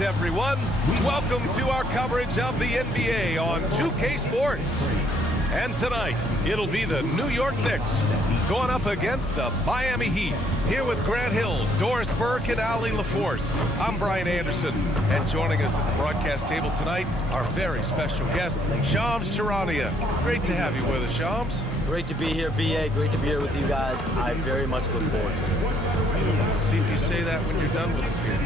Greetings, everyone. Welcome to our coverage of the NBA on 2K Sports. And tonight, it'll be the New York Knicks going up against the Miami Heat. Here with Grant Hill, Doris Burke, and Ali LaForce. I'm Brian Anderson, and joining us at the broadcast table tonight, our very special guest, Shams Charania. Great to have you with us, Shams. Great to be here, BA. Great to be here with you guys. I very much look forward to this. See if you say that when you're done with us here.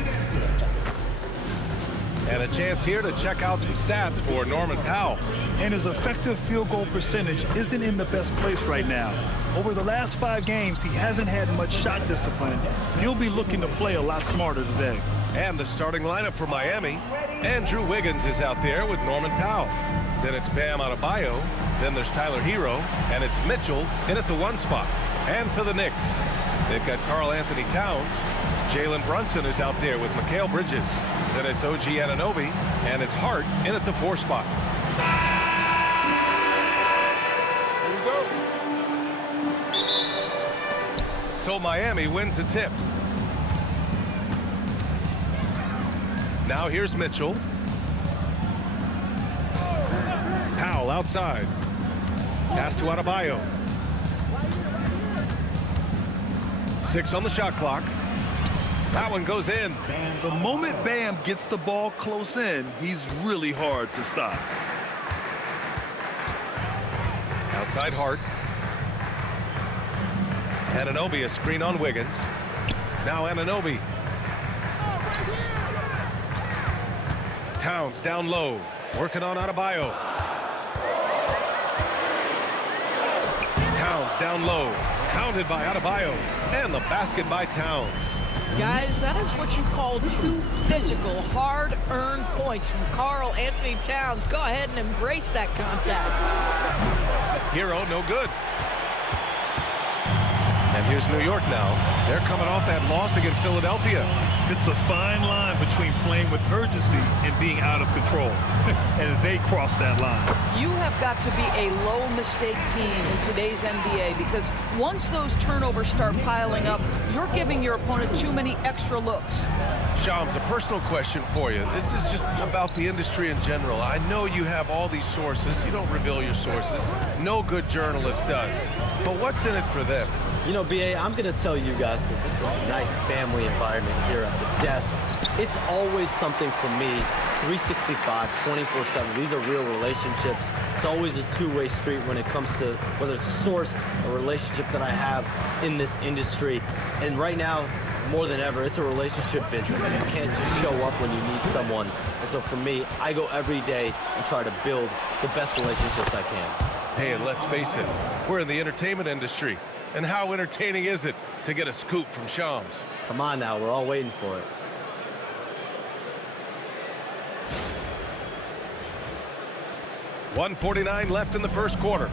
And a chance here to check out some stats for Norman Powell. And his effective field goal percentage isn't in the best place right now. Over the last 5 games, he hasn't had much shot discipline. He'll be looking to play a lot smarter today. And the starting lineup for Miami. Andrew Wiggins is out there with Norman Powell. Then it's Bam Adebayo. Then there's Tyler Hero. And it's Mitchell in at the 1 spot. And for the Knicks, they've got Karl Anthony Towns. Jalen Brunson is out there with Mikal Bridges. Then it's OG Anunoby, and it's Hart in at the 4 spot. Here we go. So Miami wins the tip. Now here's Mitchell. Powell outside. Pass to Adebayo. 6 on the shot clock. That one goes in. The moment Bam gets the ball close in, he's really hard to stop. Outside Hart. Anunoby, a screen on Wiggins. Now Anunoby. Towns down low, working on Adebayo. Towns down low, counted by Adebayo, and the basket by Towns. Guys, that is what you call 2 physical, hard-earned points from Karl Anthony Towns. Go ahead and embrace that contact. Hero, no good. And here's New York now. They're coming off that loss against Philadelphia. It's a fine line between playing with urgency and being out of control. And they cross that line. You have got to be a low-mistake team in today's NBA because once those turnovers start piling up, you're giving your opponent too many extra looks. Shams, a personal question for you. This is just about the industry in general. I know you have all these sources. You don't reveal your sources. No good journalist does. But what's in it for them? You know, BA, I'm going to tell you guys that this is a nice family environment here at the desk. It's always something for me, 365, 24/7. These are real relationships. It's always a two-way street when it comes to whether it's a source, a relationship that I have in this industry. And right now, more than ever, it's a relationship business. You can't just show up when you need someone. And so for me, I go every day and try to build the best relationships I can. Hey, and let's face it, we're in the entertainment industry. And how entertaining is it to get a scoop from Shams? Come on now, we're all waiting for it. .149 left in the first quarter.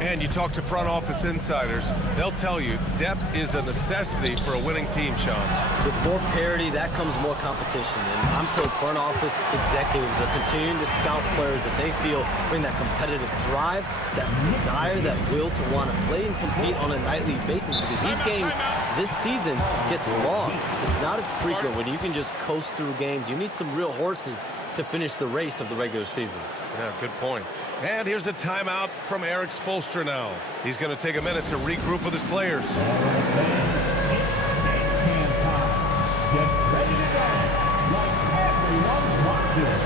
And you talk to front office insiders, they'll tell you depth is a necessity for a winning team, Shams. With more parity, that comes more competition. And I'm told front office executives are continuing to scout players that they feel bring that competitive drive, that desire, that will to want to play and compete on a nightly basis. Because these games this season gets long. It's not as frequent when you can just coast through games. You need some real horses to finish the race of the regular season. Yeah, good point. And here's a timeout from Eric Spoelstra now. He's going to take a minute to regroup with his players. Get ready to go. Like everyone watching.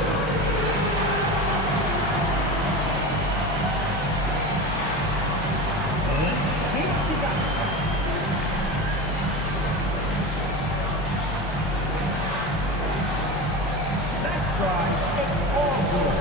That's right. It's all good.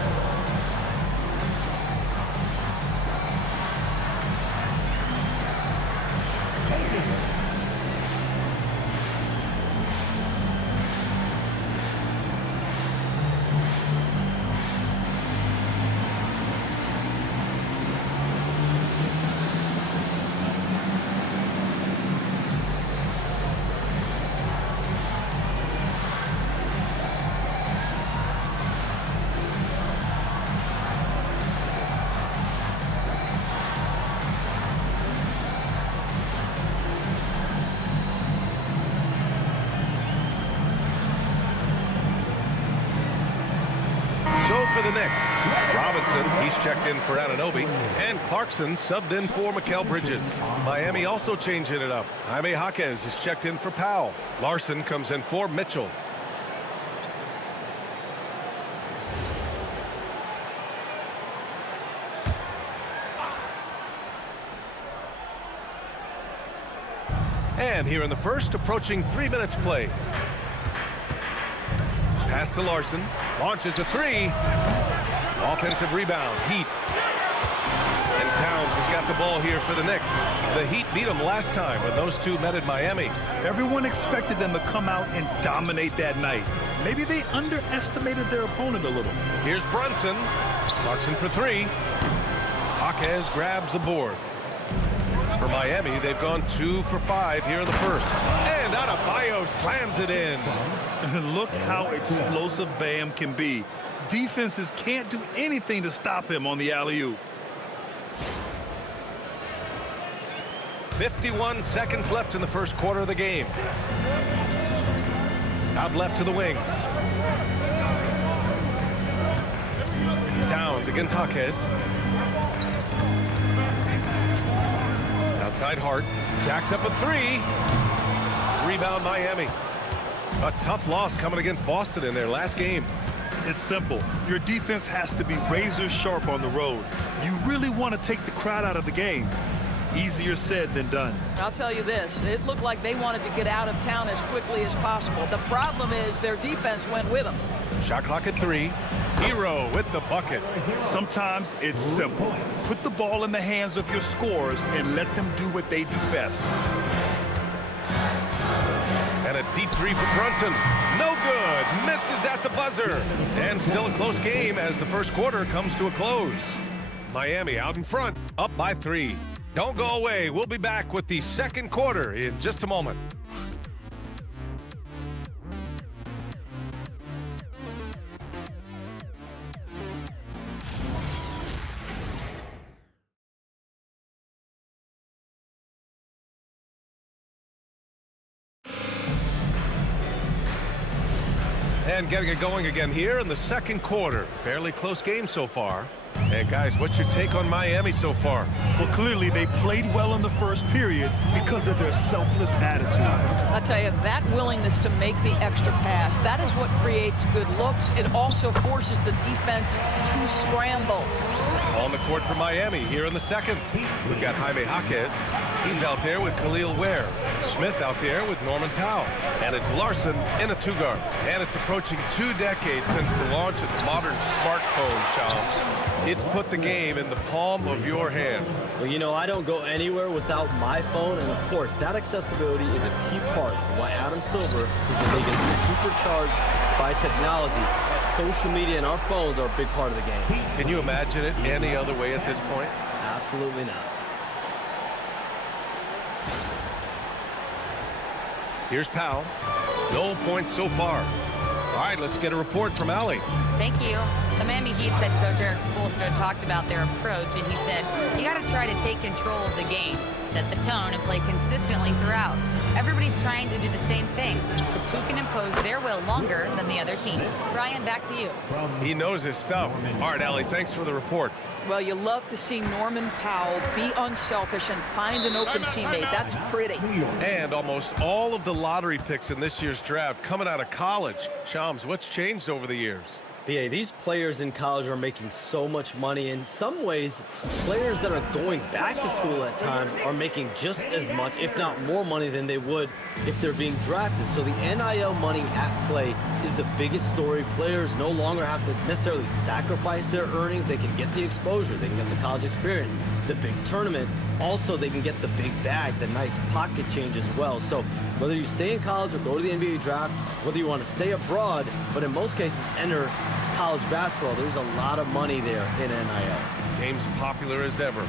for the Knicks. Robinson, he's checked in for Anunoby. And Clarkson subbed in for Mikal Bridges. Miami also changing it up. Jaime Jaquez is checked in for Powell. Larson comes in for Mitchell. And here in the first, approaching 3 minutes play. Pass to Larson. Launches a three. Offensive rebound. Heat. And Towns has got the ball here for the Knicks. The Heat beat them last time when those two met in Miami. Everyone expected them to come out and dominate that night. Maybe they underestimated their opponent a little. Here's Brunson. Clarkson for three. Jaquez grabs the board. For Miami, they've gone 2 for 5 here in the first. And Adebayo slams it in. Look how explosive Bam can be. Defenses can't do anything to stop him on the alley-oop. 51 seconds left in the first quarter of the game. Out left to the wing. Towns against Jaquez. Outside Hart. Jacks up a three. Rebound Miami. A tough loss coming against Boston in their last game. It's simple. Your defense has to be razor sharp on the road. You really want to take the crowd out of the game. Easier said than done. I'll tell you this, it looked like they wanted to get out of town as quickly as possible. The problem is their defense went with them. Shot clock at 3. Hero with the bucket. Sometimes it's simple. Put the ball in the hands of your scorers and let them do what they do best. And a deep three from Brunson. No good. Misses at the buzzer. And still a close game as the first quarter comes to a close. Miami out in front, up by 3. Don't go away. We'll be back with the second quarter in just a moment. And getting it going again here in the second quarter. Fairly close game so far. And guys, what's your take on Miami so far? Well, clearly they played well in the first period because of their selfless attitude. I'll tell you, that willingness to make the extra pass, that is what creates good looks. It also forces the defense to scramble. On the court for Miami here in the second. We've got Jaime Jaquez. He's out there with Khalil Ware. Smith out there with Norman Powell. And it's Larson in a two-guard. And it's approaching 2 decades since the launch of the modern smartphone, Shams. It's put the game in the palm of your hand. Well, you know, I don't go anywhere without my phone, and of course, that accessibility is a key part of why Adam Silver says that they can be supercharged by technology. Social media and our phones are a big part of the game. Can you imagine it any other way at this point? Absolutely not. Here's Powell. No points so far. All right, let's get a report from Allie. Thank you. The Miami Heat's head coach Eric Spoelstra talked about their approach, and he said, you got to try to take control of the game, set the tone, and play consistently throughout. Everybody's trying to do the same thing. It's who can impose their will longer than the other team. Ryan, back to you. He knows his stuff. All right, Allie, thanks for the report. Well, you love to see Norman Powell be unselfish and find an open teammate. That's pretty. And almost all of the lottery picks in this year's draft coming out of college. Shams, what's changed over the years? Yeah, these players in college are making so much money. In some ways, players that are going back to school at times are making just as much, if not more money than they would if they're being drafted. So the NIL money at play is the biggest story. Players no longer have to necessarily sacrifice their earnings. They can get the exposure. They can get the college experience, the big tournament. Also, they can get the big bag, the nice pocket change as well. So whether you stay in college or go to the NBA draft, whether you want to stay abroad, but in most cases enter college basketball, there's a lot of money there in NIL. Game's popular as ever.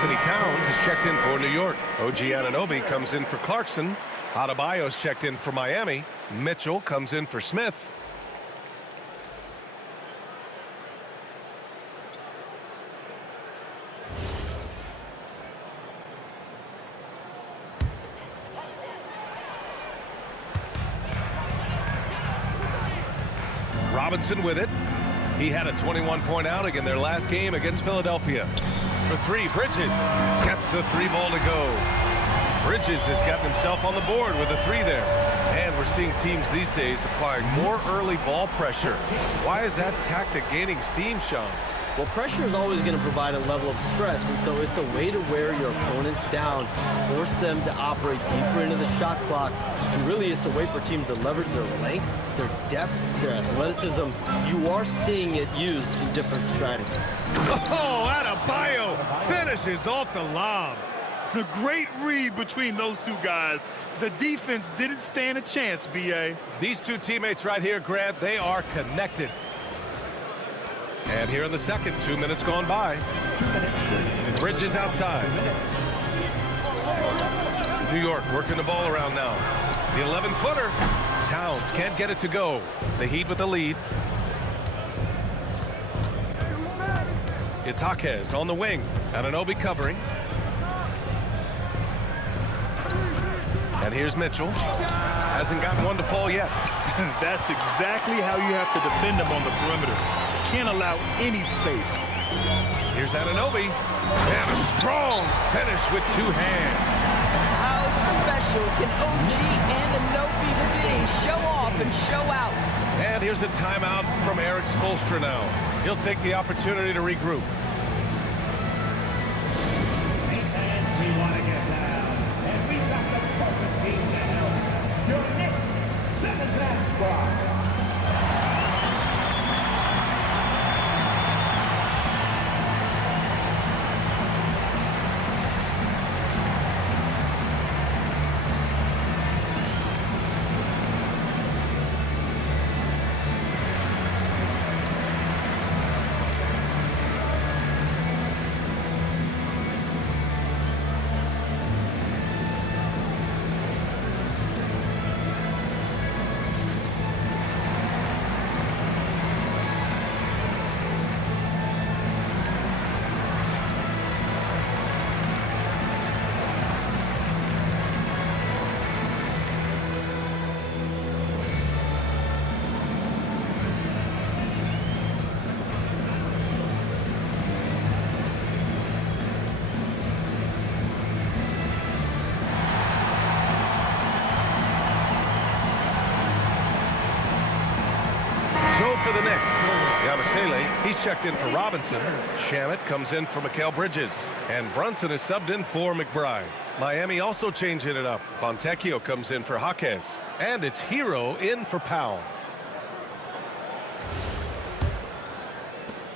Anthony Towns is checked in for New York. OG Anunoby comes in for Clarkson. Adebayo's checked in for Miami. Mitchell comes in for Smith. Robinson with it. He had a 21-point outing in their last game against Philadelphia. For three, Bridges gets the three ball to go. Bridges has gotten himself on the board with a three there. And we're seeing teams these days applying more early ball pressure. Why is that tactic gaining steam, Sean? Well, pressure is always going to provide a level of stress, and so it's a way to wear your opponents down, force them to operate deeper into the shot clock, and really it's a way for teams to leverage their length, their depth, their athleticism. You are seeing it used in different strategies. Oh, Adebayo finishes off the lob. A great read between those two guys. The defense didn't stand a chance, B.A. These two teammates right here, Grant, they are connected. And here in the second, 2 minutes gone by. Bridges outside. New York working the ball around now. The 11-footer. Towns can't get it to go. The Heat with the lead. Itaquez on the wing. Anunoby covering. And here's Mitchell. Hasn't gotten one to fall yet. That's exactly how you have to defend them on the perimeter. Can't allow any space. Here's Anunoby. And a strong finish with two hands. How special can OG Anunoby be? Show off and show out. And here's a timeout from Eric Spoelstra now. He'll take the opportunity to regroup. We want to get down. And we've got the perfect team to help. Your Knicks 7th squad. For the Knicks, Yabusele, he's checked in for Robinson. Shamet comes in for Mikal Bridges. And Brunson is subbed in for McBride. Miami also changing it up. Fontecchio comes in for Jaquez. And it's Hero in for Powell.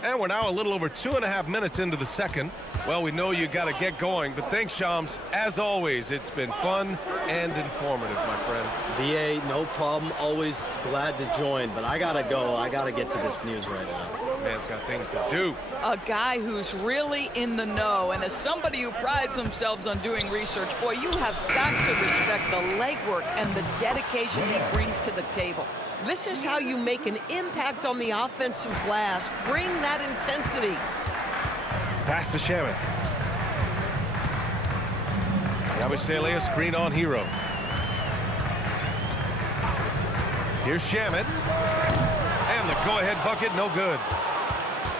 And we're now a little over 2.5 minutes into the second. Well, we know you got to get going, but thanks, Shams. As always, it's been fun and informative, my friend. BA, no problem. Always glad to join, but I gotta go. I gotta get to this news right now. Man's got things to do. A guy who's really in the know, and as somebody who prides themselves on doing research, boy, you have got to respect the legwork and the dedication he brings to the table. This is how you make an impact on the offensive glass. Bring that intensity. Pass to Shamet. Yabusele, a screen on Hero. Here's Shamet. And the go-ahead bucket, no good.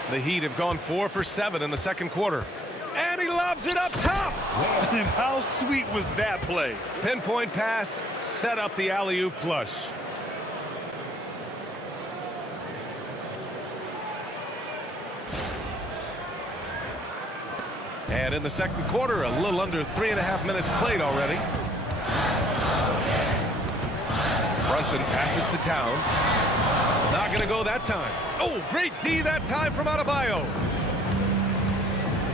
The Heat have gone 4 for 7 in the second quarter. And he lobs it up top. And how sweet was that play? Pinpoint pass, set up the alley-oop flush. And in the second quarter, a little under 3.5 minutes played already. Brunson passes to Towns. Not going to go that time. Oh, great D that time from Adebayo.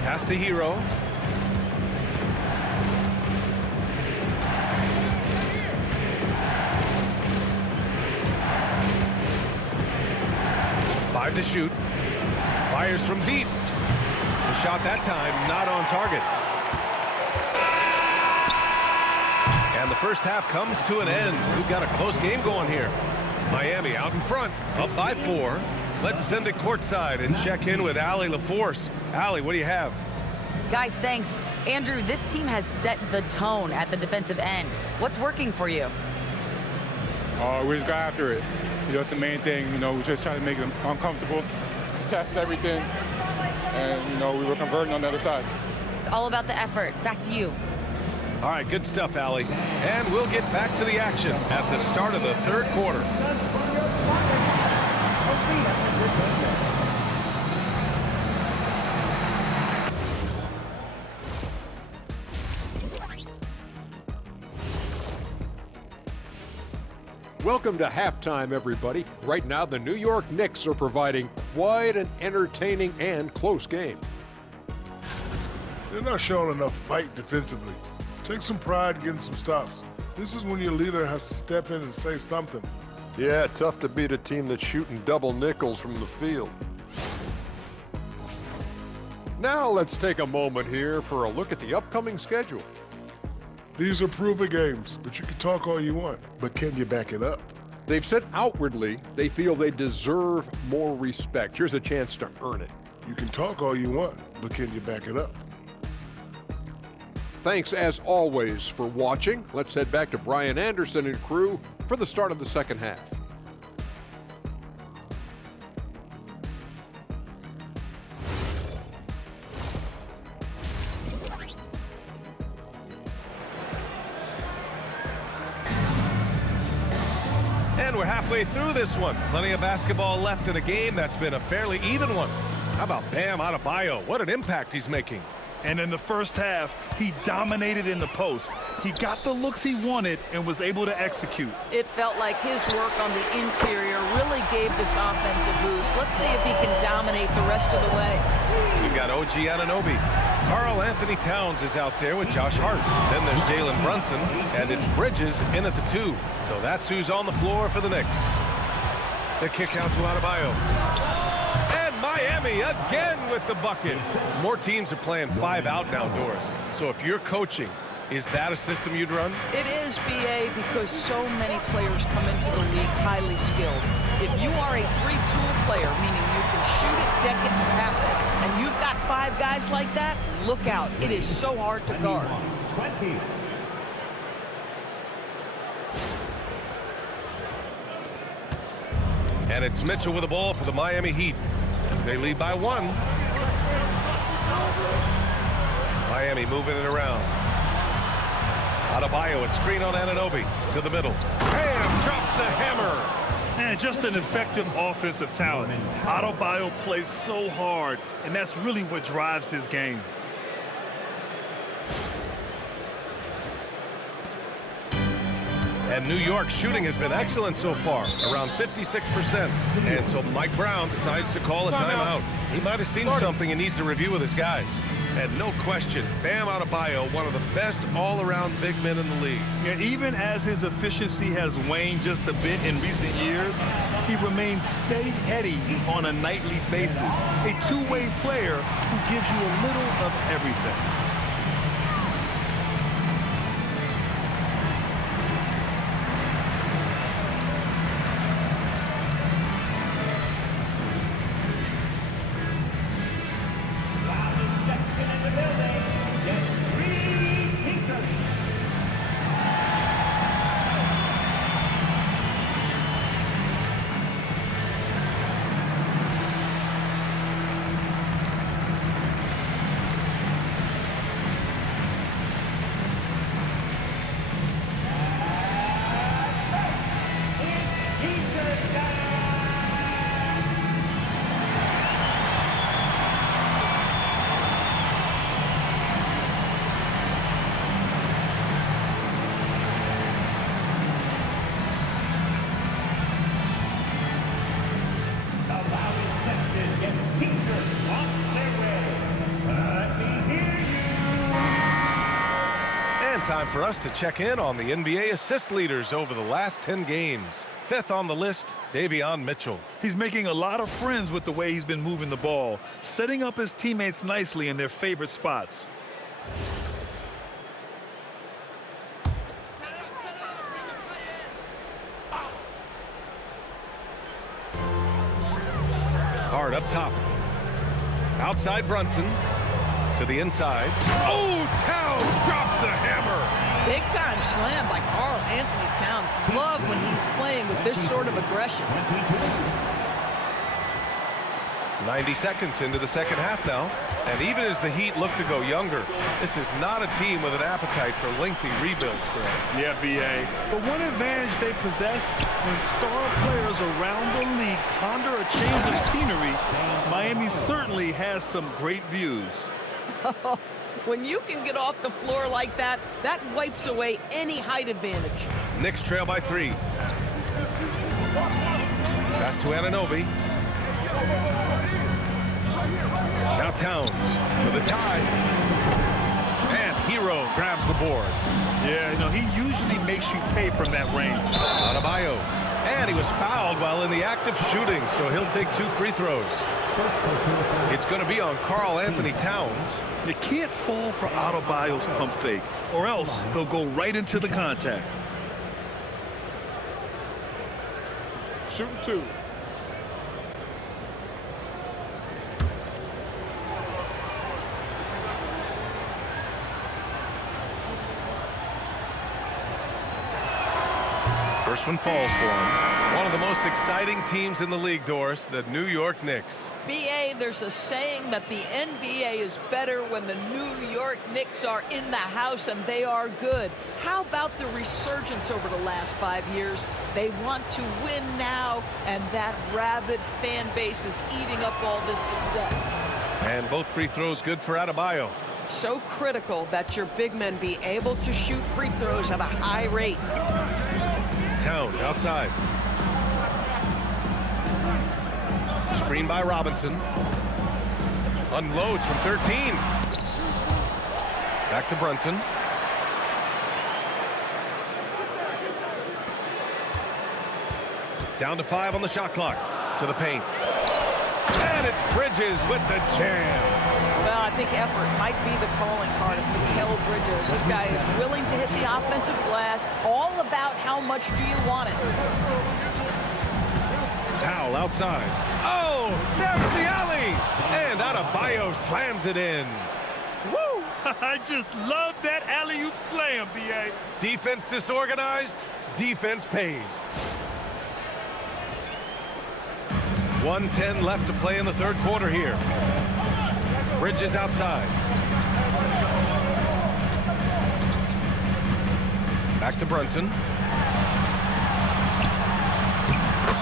Pass to Hero. Five to shoot. Fires from deep. The shot that time not on target. And the first half comes to an end. We've got a close game going here. Miami out in front, up by 4. Let's send it courtside and check in with Allie LaForce. Allie, what do you have? Guys, thanks. Andrew, this team has set the tone at the defensive end. What's working for you? We just got after it. That's the main thing. We just trying to make them uncomfortable, test everything, and, we were converting on the other side. It's all about the effort. Back to you. All right, good stuff, Allie. And we'll get back to the action at the start of the third quarter. Welcome to halftime, everybody. Right now, the New York Knicks are providing quite an entertaining and close game. They're not showing enough fight defensively. Take some pride in getting some stops. This is when your leader has to step in and say something. Yeah, tough to beat a team that's shooting double nickels from the field. Now let's take a moment here for a look at the upcoming schedule. These are proven games, but you can talk all you want. But can you back it up? They've said outwardly they feel they deserve more respect. Here's a chance to earn it. You can talk all you want, but can you back it up? Thanks, as always, for watching. Let's head back to Brian Anderson and crew for the start of the second half. And we're halfway through this one. Plenty of basketball left in a game that's been a fairly even one. How about Bam Adebayo? What an impact he's making. And in the first half, he dominated in the post. He got the looks he wanted and was able to execute. It felt like his work on the interior really gave this offense a boost. Let's see if he can dominate the rest of the way. We've got OG Anunoby. Karl Anthony Towns is out there with Josh Hart. Then there's Jalen Brunson, and it's Bridges in at the 2. So that's who's on the floor for the Knicks. The kick out to Adebayo. Miami again with the bucket. More teams are playing 5 out now, Doris. So if you're coaching, is that a system you'd run? It is, BA, because so many players come into the league highly skilled. If you are a 3-tool player, meaning you can shoot it, deck it, and pass it, and you've got 5 guys like that, look out. It is so hard to guard. 20. And it's Mitchell with the ball for the Miami Heat. They lead by 1. Miami moving it around. Adebayo, a screen on Anunoby to the middle. Bam! Drops the hammer. And just an effective offensive talent. Adebayo plays so hard, and that's really what drives his game. And New York's shooting has been excellent so far, around 56%. And so Mike Brown decides to call a timeout. He might have seen something and needs to review with his guys. And no question, Bam Adebayo, one of the best all-around big men in the league. Yeah, even as his efficiency has waned just a bit in recent years, he remains steady on a nightly basis. A two-way player who gives you a little of everything. Time for us to check in on the NBA assist leaders over the last 10 games. fifth on the list, Davion Mitchell. He's making a lot of friends with the way he's been moving the ball, setting up his teammates nicely in their favorite spots. Hard up top. Outside Brunson. To the inside. Oh, Towns drops the hammer. Big time slam by Karl Anthony Towns. Love when he's playing with this sort of aggression. 90 seconds into the second half now. And even as the Heat look to go younger, this is not a team with an appetite for lengthy rebuilds, Greg. Yeah, B.A. But one advantage they possess, when star players around the league ponder a change of scenery, Miami certainly has some great views. When you can get off the floor like that, that wipes away any height advantage. Knicks trail by 3. Pass to Anunoby. Now Towns for the tie. And Hero grabs the board. Yeah, he usually makes you pay from that range. Adebayo. And he was fouled while in the act of shooting, so he'll take 2 free throws. It's going to be on Karl Anthony Towns. You can't fall for Adebayo's pump fake, or else he'll go right into the contact. Shooting 2. First one falls for him. One of the most exciting teams in the league, Doris, the New York Knicks. B.A., there's a saying that the NBA is better when the New York Knicks are in the house and they are good. How about the resurgence over the last 5 years? They want to win now, and that rabid fan base is eating up all this success. And both free throws good for Adebayo. So critical that your big men be able to shoot free throws at a high rate. Towns outside. Screen by Robinson. Unloads from 13. Back to Brunson. Down to 5 on the shot clock. To the paint. And it's Bridges with the jam. Well, I think effort might be the calling card of Mikal Bridges. This guy is willing to hit the offensive glass. All about how much do you want it. Powell outside. Oh, there's the alley. And Adebayo slams it in. Woo! I just love that alley-oop slam, B.A. Defense disorganized. Defense pays. 1:10 left to play in the third quarter here. Bridges outside. Back to Brunson.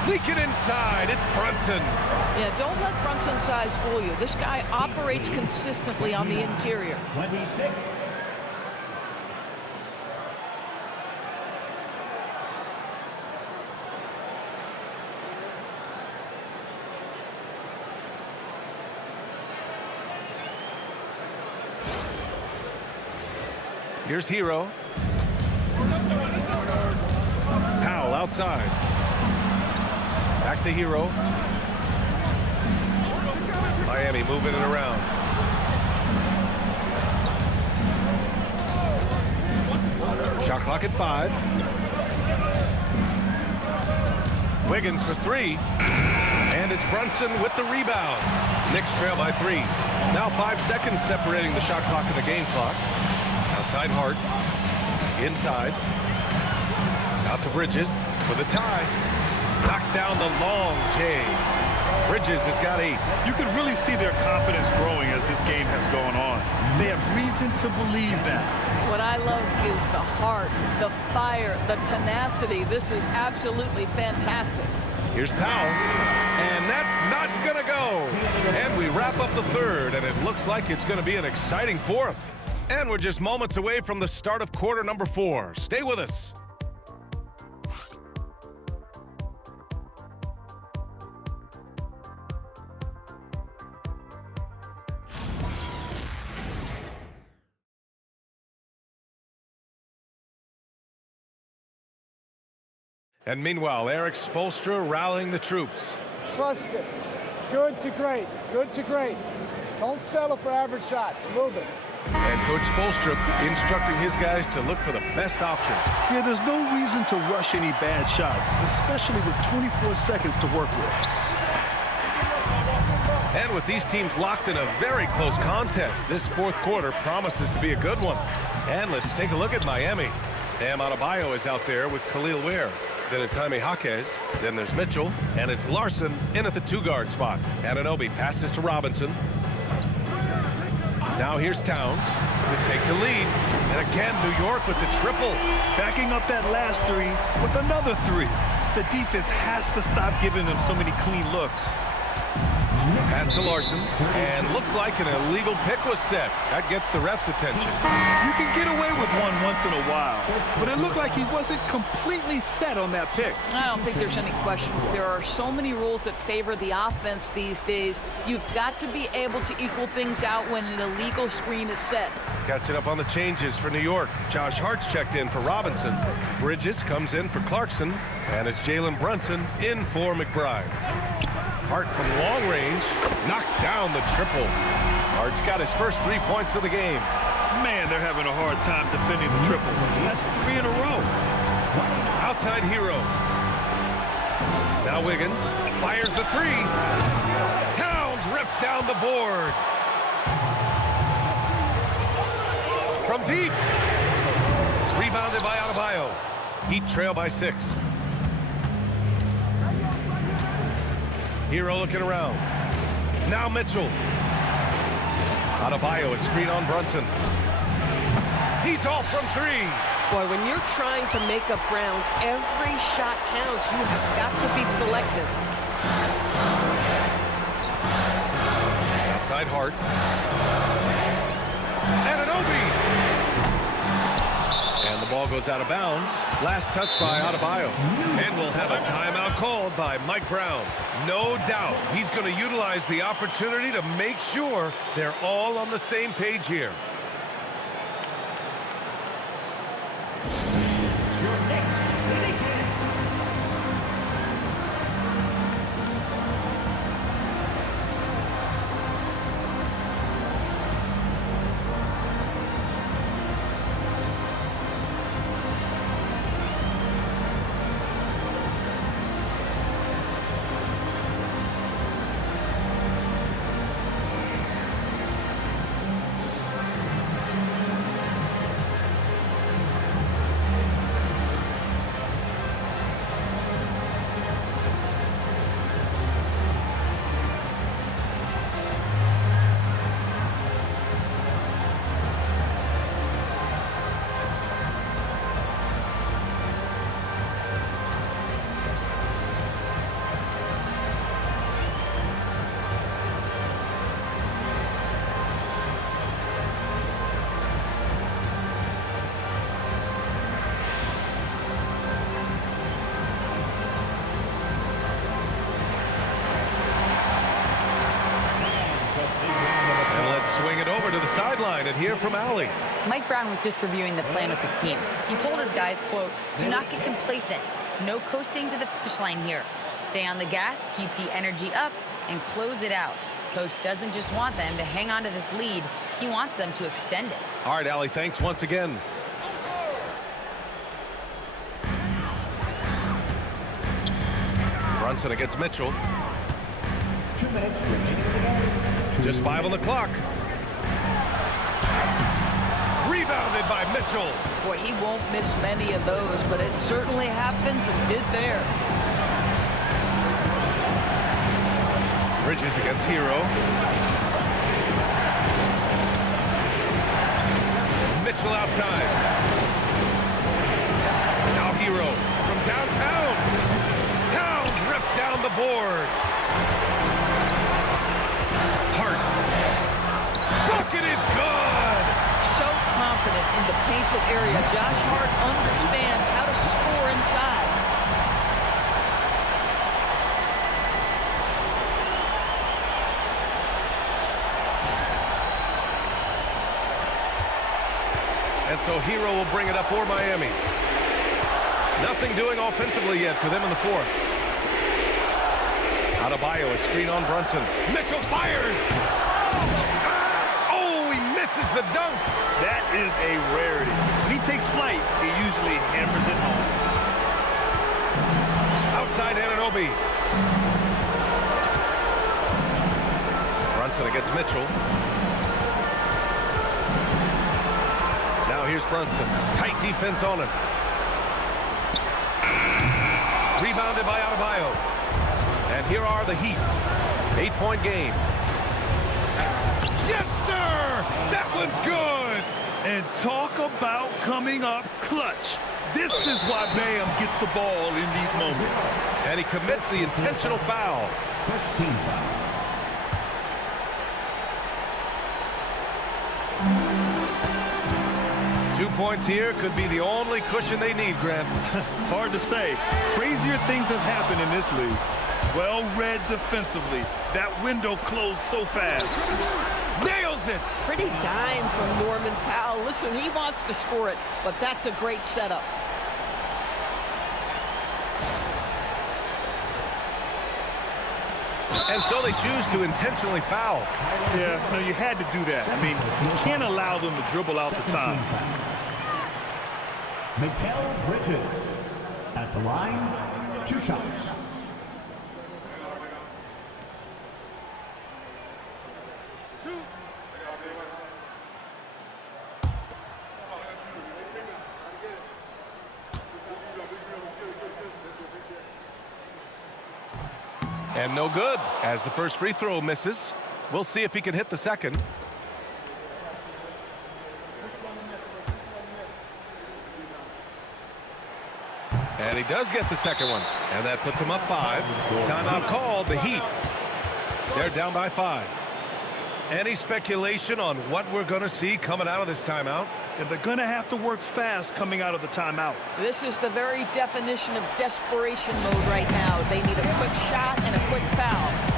Sneak it inside. It's Brunson. Yeah, don't let Brunson's size fool you. This guy operates consistently on the interior. 26. Here's Hero. Powell outside. Back to Hero. Miami moving it around. Shot clock at 5. Wiggins for 3. And it's Brunson with the rebound. Knicks trail by 3. Now 5 seconds separating the shot clock and the game clock. Outside Hart. Inside. Out to Bridges for the tie. Knocks down the long J. Bridges has got 8. You can really see their confidence growing as this game has gone on. They have reason to believe that. What I love is the heart, the fire, the tenacity. This is absolutely fantastic. Here's Powell. And that's not going to go. And we wrap up the third, and it looks like it's going to be an exciting fourth. And we're just moments away from the start of quarter number 4. Stay with us. And meanwhile, Eric Spoelstra rallying the troops. Trust it. Good to great. Good to great. Don't settle for average shots. Move it. And Coach Spoelstra instructing his guys to look for the best option. Yeah, there's no reason to rush any bad shots, especially with 24 seconds to work with. And with these teams locked in a very close contest, this fourth quarter promises to be a good one. And let's take a look at Miami. Bam Adebayo is out there with Khalil Ware. Then it's Jaime Jaquez. Then there's Mitchell. And it's Larson in at the two-guard spot. Anunoby passes to Robinson. Now here's Towns to take the lead. And again, New York with the triple. Backing up that last three with another three. The defense has to stop giving them so many clean looks. Pass to Larson, and looks like an illegal pick was set. That gets the ref's attention. You can get away with one once in a while, but it looked like he wasn't completely set on that pick. I don't think there's any question. There are so many rules that favor the offense these days. You've got to be able to equal things out when an illegal screen is set. Catching up on the changes for New York. Josh Hart's checked in for Robinson. Bridges comes in for Clarkson, and it's Jalen Brunson in for McBride. Hart from long range knocks down the triple. Hart's got his first 3 points of the game. Man, they're having a hard time defending the triple. That's 3 in a row. Outside Hero. Now Wiggins fires the three. Towns rips down the board. From deep. Rebounded by Adebayo. Heat trail by 6. Hero looking around. Now Mitchell. Adebayo, a screen on Brunson. He's off from 3. Boy, when you're trying to make up ground, every shot counts. You have got to be selective. Outside Hart. Anunoby. And the ball goes out of bounds. Last touch by Adebayo. And we'll have a timeout called by Mike Brown. No doubt he's going to utilize the opportunity to make sure they're all on the same page here. To the sideline and hear from Allie. Mike Brown was just reviewing the plan with his team. He told his guys, quote, "Do not get complacent. No coasting to the finish line here. Stay on the gas, keep the energy up, and close it out." Coach doesn't just want them to hang on to this lead. He wants them to extend it. All right, Allie, thanks once again. Brunson against Mitchell. 2 minutes remaining. Just 5 on the clock. Rebounded by Mitchell. Boy, he won't miss many of those, but it certainly happens and did there. Bridges against Hero. Mitchell outside. Now Hero from downtown. Towns rips down the board. Hart. Bucket is good. So confident in the painted area. Josh Hart understands how to score inside. And so Hero will bring it up for Miami. Nothing doing offensively yet for them in the fourth. Adebayo, a screen on Brunson. Mitchell fires! Oh, he misses the dunk. That is a rarity. When he takes flight, he usually hammers it home. Outside Anunoby. Brunson against Mitchell. Now here's Brunson. Tight defense on him. Rebounded by Adebayo. And here are the Heat. 8-point game. Yes, sir! That one's good! And talk about coming up clutch. This is why Bam gets the ball in these moments. And he commits the intentional foul. First team foul. Points here could be the only cushion they need, Grant. Hard to say. Crazier things have happened in this league. Well read defensively. That window closed so fast. Nails it! Pretty dime from Norman Powell. Listen, he wants to score it, but that's a great setup. And so they choose to intentionally foul. Yeah, no, you had to do that. I mean, you can't allow them to dribble out the time. Mikal Bridges at the line, 2 shots. And no good, as the first free throw misses. We'll see if he can hit the second. And he does get the second one. And that puts him up 5. Timeout called, the Heat. They're down by 5. Any speculation on what we're going to see coming out of this timeout? And they're going to have to work fast coming out of the timeout. This is the very definition of desperation mode right now. They need a quick shot and a quick foul.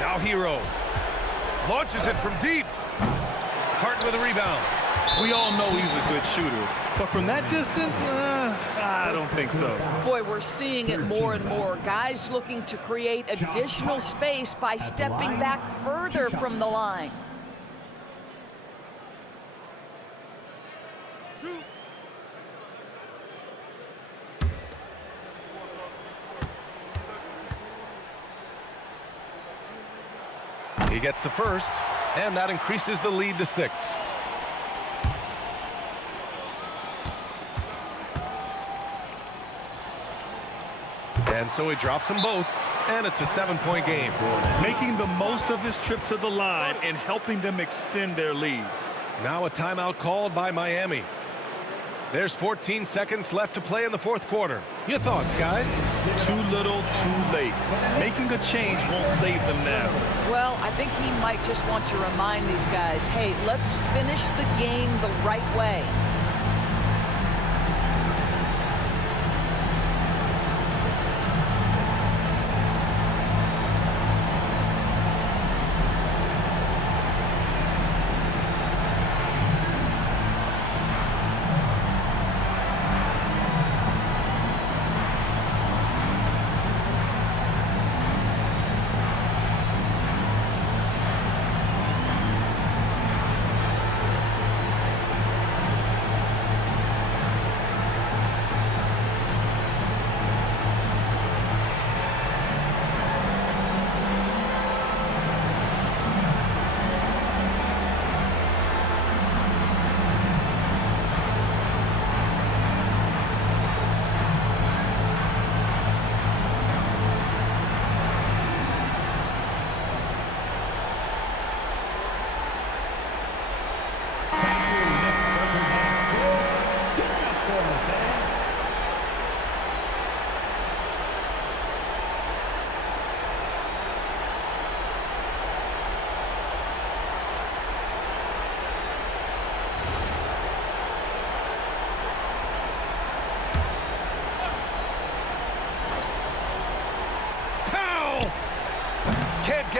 Now Hero launches it from deep. Harden with a rebound. We all know he's a good shooter, but from that distance, I don't think so. Boy, we're seeing it more and more. Guys looking to create additional space by stepping back further from the line. He gets the first, and that increases the lead to 6. And so he drops them both, and it's a 7-point game. Making the most of his trip to the line and helping them extend their lead. Now a timeout called by Miami. There's 14 seconds left to play in the fourth quarter. Your thoughts, guys? Too little, too late. Making a change won't save them now. Well, I think he might just want to remind these guys, hey, let's finish the game the right way.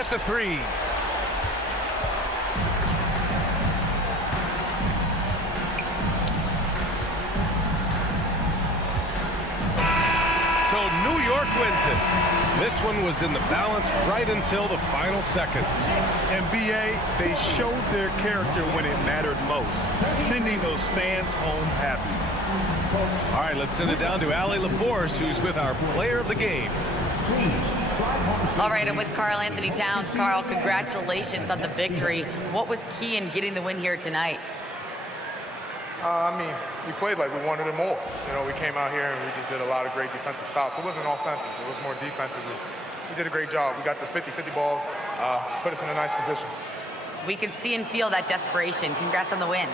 get the three. So New York wins it. This one was in the balance right until the final seconds. And BA, they showed their character when it mattered most, sending those fans home happy. All right, let's send it down to Allie LaForce, who's with our player of the game. All right, I'm with Karl Anthony Towns. Karl, congratulations on the victory. What was key in getting the win here tonight? I mean, we played like we wanted it more. You know, we came out here and we just did a lot of great defensive stops. It wasn't offensive. It was more defensive. We did a great job. We got those 50-50 balls, put us in a nice position. We can see and feel that desperation. Congrats on the win.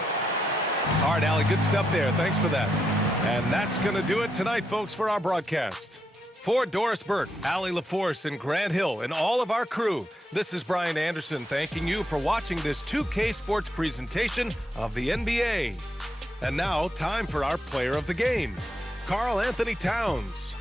All right, Allie, good stuff there. Thanks for that. And that's going to do it tonight, folks, for our broadcast. For Doris Burke, Allie LaForce, and Grant Hill, and all of our crew, this is Brian Anderson thanking you for watching this 2K Sports presentation of the NBA. And now, time for our player of the game, Karl Anthony Towns.